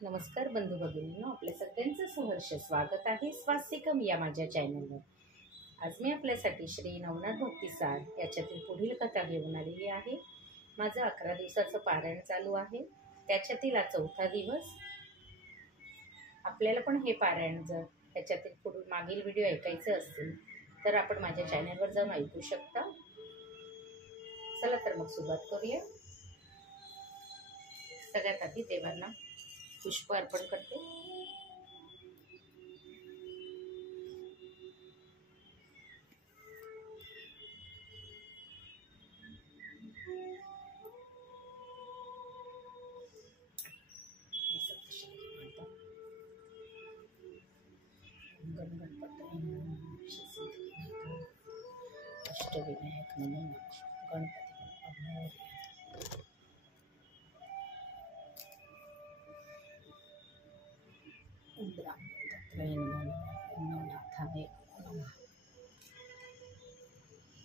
नमस्कार बंधू भगिनींनो, आपल्या सगळ्यांचं सहर्ष स्वागत आहे स्वास्तिकम या माझ्या चॅनलवर। आज मी आपल्यासाठी श्री नवनाथ भक्ती सार याच्यातील पुढील कथा घेऊन आलेली आहे। माझं 11 दिवसाचं पारायण चालू आहे, त्याच्यातील हा चौथा दिवस। आपल्याला पण हे पारायण जर त्याच्यातील पुढील मागील व्हिडिओ ऐकायचे असतील तर आपण माझ्या चॅनलवर जाऊन ऐकू शकता। चला तर मग सुरुवात करूया। सगळ्यात आधी देवांना पुष्प अर्पण करते। अष्टविनायक नमो गणपती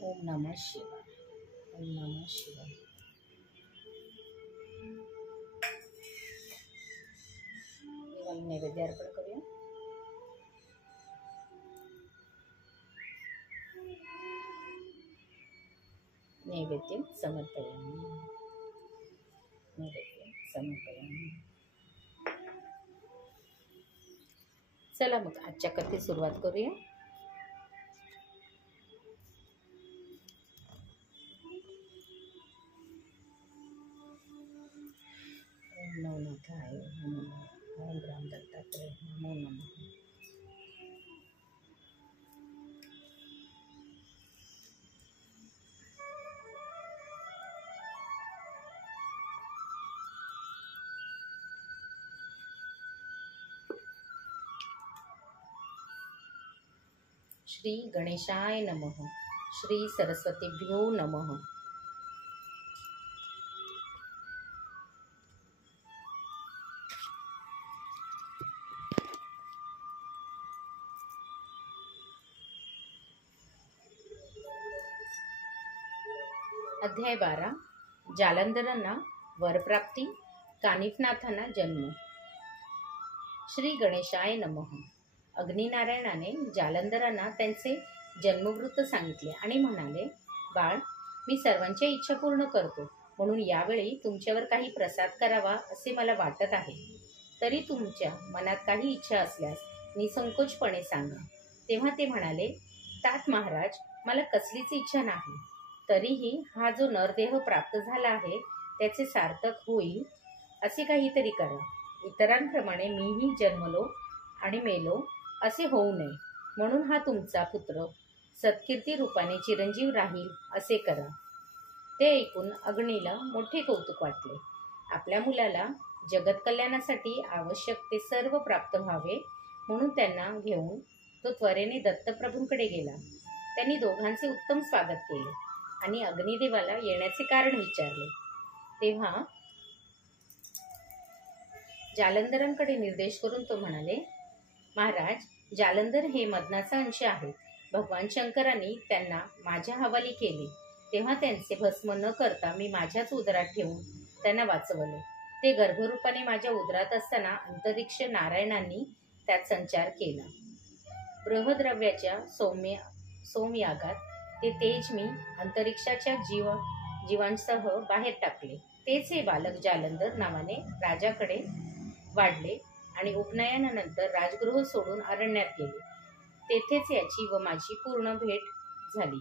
ओम नमः शिवाय। ओम नमः शिवाय। देवाला नैवेद्य अर्पण करूया। नैवेद्य समर्पयामि। नैवेद्य समर्पयामि। चला मग आजच्या कथेत सुरुवात करूया। ओम नवनाथाय नमः। ओम राम दत्तात्रय नमो नमः। श्री गणेशाय नमः। श्री सरस्वतीभ्यो नमः। अध्याय 12 जालंधरांना वरप्राप्ती, कानिफनाथांना जन्म। श्री गणेशाय नमः। अग्निनारायणाने जालंधरांना त्यांचे जन्मवृत्त सांगितले आणि म्हणाले, बाळ, मी सर्वांच्या इच्छा पूर्ण करतो, म्हणून यावेळी तुमच्यावर काही प्रसाद करावा असे मला वाटत आहे। तरी तुमच्या मनात काही इच्छा असल्यास निसंकोचपणे सांगा। तेव्हा ते म्हणाले, तात महाराज, मला कसलीच इच्छा नाही। तरीही हा जो नरदेह प्राप्त झाला आहे त्याचे सार्थक होईल असे काहीतरी करा। इतरांप्रमाणे मीही जन्मलो आणि मेलो असे होऊ नये, म्हणून हा तुमचा पुत्र सत्कीर्ती रूपाने चिरंजीव राहील असे करा। ते ऐकून अग्नीला मोठे कौतुक वाटले। आपल्या मुलाला जगत कल्याणासाठी आवश्यक ते सर्व प्राप्त व्हावे म्हणून त्यांना घेऊन तो त्वरेने दत्तप्रभूंकडे गेला। त्यांनी दोघांचे उत्तम स्वागत केले आणि अग्निदेवाला येण्याचे कारण विचारले। तेव्हा जालंधरांकडे निर्देश करून तो म्हणाले, महाराज, जालंधर हे मदनाचा अंश आहेत। भगवान शंकरांनी त्यांना माझ्या हवाली केले, तेव्हा त्यांचे भस्म न करता मी माझ्याच उदरात ठेवून त्यांना वाचवले। ते गर्भरूपाने माझ्या उदरात असताना अंतरिक्ष नारायणांनी त्यात संचार केला। बृहद्रव्याच्या सोमयागात ते तेज मी अंतरिक्षाच्या जीवांसह बाहेर टाकले। तेच हे बालक जालंधर नावाने राजाकडे वाढले आणि उपनयनानंतर राजगृह सोडून अरण्यात गेले। तेथेच याची व माझी पूर्ण भेट झाली।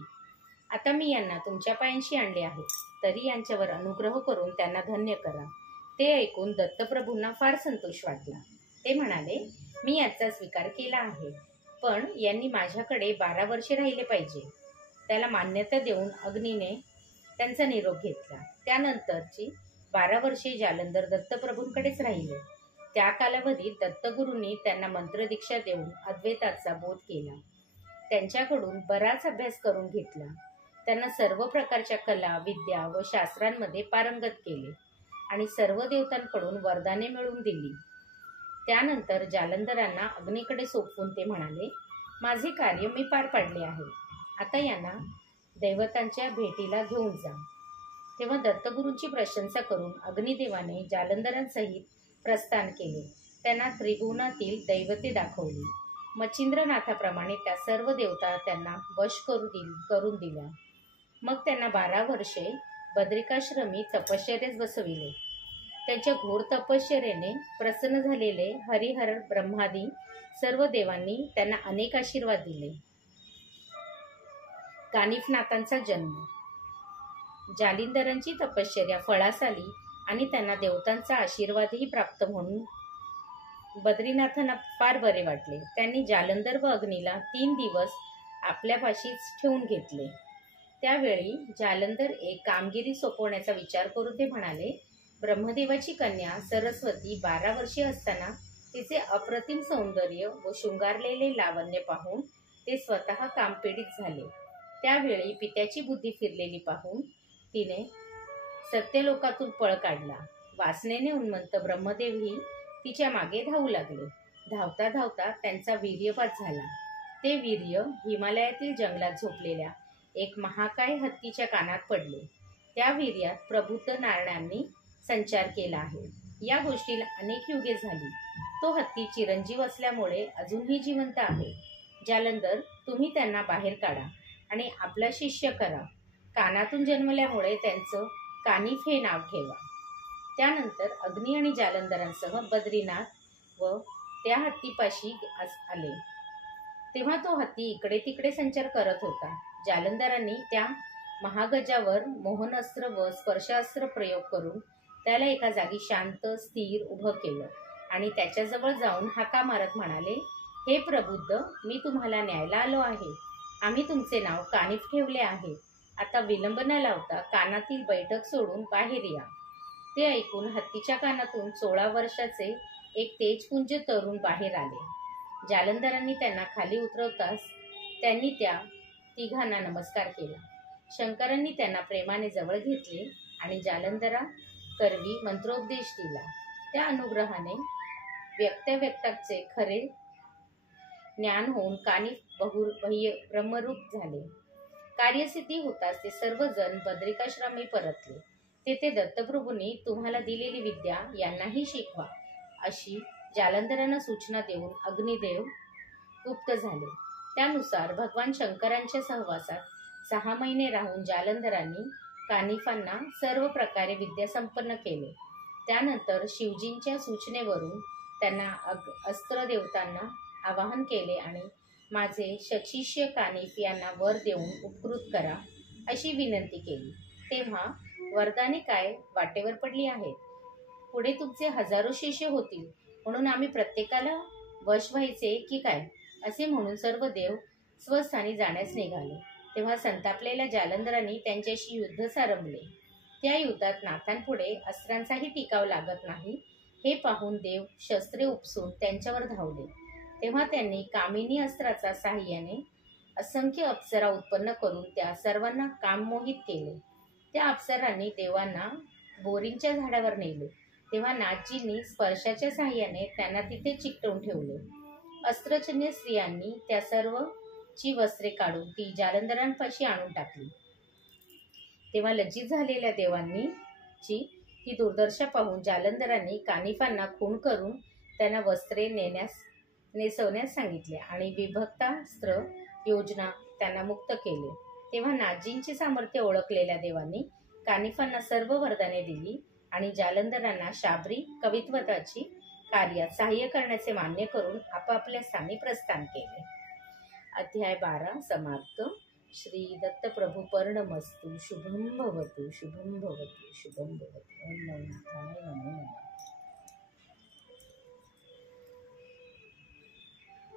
आता मी यांना तुमच्या पायांशी आणले आहे, तरी यांच्यावर अनुग्रह करून त्यांना धन्य करा। ते ऐकून दत्तप्रभूंना फार संतोष वाटला। ते म्हणाले, मी याचा स्वीकार केला आहे, पण यांनी माझ्याकडे 12 वर्षे राहिले पाहिजे। त्याला मान्यता देऊन अग्नीने त्यांचा निरोप घेतला। त्यानंतरची 12 वर्षे जालंधर दत्तप्रभूंकडेच राहिले। त्या कालावधीत दत्तगुरूंनी त्यांना मंत्रदीक्षा देऊन अद्वैताचा बोध केला। त्यांच्याकडून बराच अभ्यास करून घेतला। त्यांना सर्व प्रकारच्या कला, विद्या व शास्त्रांमध्ये पारंगत केले आणि सर्व देवतांकडून वरदाने मिळवून दिली। त्यानंतर जालंधरांना अग्नीकडे सोपवून ते म्हणाले, माझे कार्य मी पार पाडले आहे, आता यांना दैवतांच्या भेटीला घेऊन जा। तेव्हा दत्तगुरूंची प्रशंसा करून अग्निदेवाने जालंधरांसहित प्रस्थान केले त्यांना त्रिभुवनातील दैवते दाखवली. मच्छिंद्रनाथाप्रमाणे त्या सर्व देवता त्यांना वश करून दिल्या. मग त्यांना 12 वर्षे बद्रिकाश्रमी तपश्चर्येस बसविले. त्यांच्या घोर तपश्चर्येने प्रसन्न झालेले हरिहर ब्रह्मादी सर्व देवांनी त्यांना अनेक आशीर्वाद दिले. कानिफनाथांचा जन्म. जालिंदरांची तपश्चर्या फळास आली आणि त्यांना देवतांचा आशीर्वादही प्राप्त म्हणून बद्रीनाथांना फार बरे वाटले. त्यांनी जालंधर व अग्नीला 3 दिवस आपल्यापाशीच ठेवून घेतले. त्यावेळी जालंधर एक कामगिरी सोपवण्याचा विचार करून ते म्हणाले, ब्रह्मदेवाची कन्या सरस्वती 12 वर्षे असताना तिचे अप्रतिम सौंदर्य व शृंगारलेले लावण्य पाहून ते स्वतः कामपीडित झाले. त्यावेळी पित्याची बुद्धी फिरलेली पाहून तिने सत्यलोकातून पळ काढला. वासनेने उन्मत्त ब्रह्मदेवही तिच्या मागे धावू लागले. धावता धावता त्यांचा वीर्यपात झाला. ते वीर्य हिमालयातील जंगलात झोपलेल्या एक महाकाय हत्तीच्या कानात पडले. त्या वीर्यात प्रबुद्ध नारायणांनी संचार केला आहे. या गोष्टीला अनेक युगे झाली. तो हत्ती चिरंजीव असल्यामुळे अजूनही जिवंत आहे. जालंधर, तुम्ही त्यांना बाहेर काढा आणि आपला शिष्य करा. कानातून जन्मल्यामुळे त्यांचं कानिफ हे नाव ठेवा. त्यानंतर अग्नी आणि जालंधरांसह बद्रीनाथ व त्या हत्तीपाशी आले. तेव्हा तो हत्ती इकडे तिकडे संचार करत होता. जालंधरांनी त्या महागजावर मोहनास्त्र व स्पर्शास्त्र प्रयोग करून त्याला एका जागी शांत स्थिर उभं केलं आणि त्याच्याजवळ जाऊन हाका मारत म्हणाले, हे प्रबुद्ध, मी तुम्हाला न्यायला आलो आहे. आम्ही तुमचे नाव कानिफ ठेवले आहे. आता विलंब न लावता कानातील बैठक सोडून बाहेर या. ते ऐकून हत्तीच्या कानातून 16 वर्षाचे एक तेजपुंज तरुण बाहेर आले. जालंधरांनी त्यांना खाली उतरवताच त्यांनी त्या तिघांना नमस्कार केला. शंकरांनी त्यांना प्रेमाने जवळ घेतले आणि जालंधरा करवी मंत्रोपदेश दिला. त्या अनुग्रहाने व्यक्ताचे खरे ज्ञान होऊन कानिफ ब्रह्मरूप झाले. कार्यसिद्धी होताच ते सर्वजण बद्रिकाश्रमी परतले. तेथे दत्तप्रभूंनी तुम्हाला दिलेली विद्या यांनाही शिकवा अशी जालंधरांना सूचना देऊन अग्निदेव गुप्त झाले. त्यानुसार भगवान शंकरांच्या सहवासात 6 महिने राहून जालंधरांनी कानिफांना सर्व प्रकारे विद्या संपन्न केले. त्यानंतर शिवजींच्या सूचनेवरून त्यांना अस्त्र देवतांना आवाहन केले आणि माझे शिष्य कानिफ यांना वर देऊन उपकृत करा अशी विनंती केली. तेव्हा वरदाने काय वाटेवर पडली आहेत. पुढे तुमचे हजारो शिष्य होतील म्हणून आम्ही प्रत्येकाला वश व्हायचे की काय असे म्हणून सर्व देव स्वस्थानी जाण्यास निघाले. तेव्हा संतापलेल्या जालंधरांनी त्यांच्याशी युद्ध सारंभले. त्या युद्धात नाथांपुढे अस्त्रांचाही टिकाव लागत नाही हे पाहून देव शस्त्रे उपसून त्यांच्यावर धावले. तेव्हा त्यांनी कामिनी अस्त्राच्या साहाय्याने असंख्य अप्सरा उत्पन्न करून त्या सर्वांना काममोहित केले. त्या अप्सरांनी देवांना बोरींच्या झाडावर नेले. तेव्हा नाथजींनी स्पर्शाच्या साहाय्याने त्यांना तिथे चिकटवून ठेवले. अस्त्रजन्य स्त्रियांनी त्या सर्वची वस्त्रे काढून ती जालंधरांपाशी आणून टाकली. तेव्हा लज्जित झालेल्या देवांनी ही दुर्दशा पाहून जालंधरांनी कानिफांना खून करून त्यांना वस्त्रे नेसवण्यास सांगितले आणि विभक्तास्त्र योजना त्यांना मुक्त केले. तेव्हा नाथजींचे सामर्थ्य ओळखलेल्या देवांनी कानिफांना सर्व वरदाने दिली आणि जालंधरांना शाबरी कवित्वाची कार्यात सहाय्य करण्याचे मान्य करून आपापल्या स्थानी प्रस्थान केले. अध्याय 12 समाप्त. श्री दत्तप्रभू पर्णमस्तु. शुभम भवतु. शुभम भवतु. शुभम भवतु. ओम नमो नारायणाय नमो.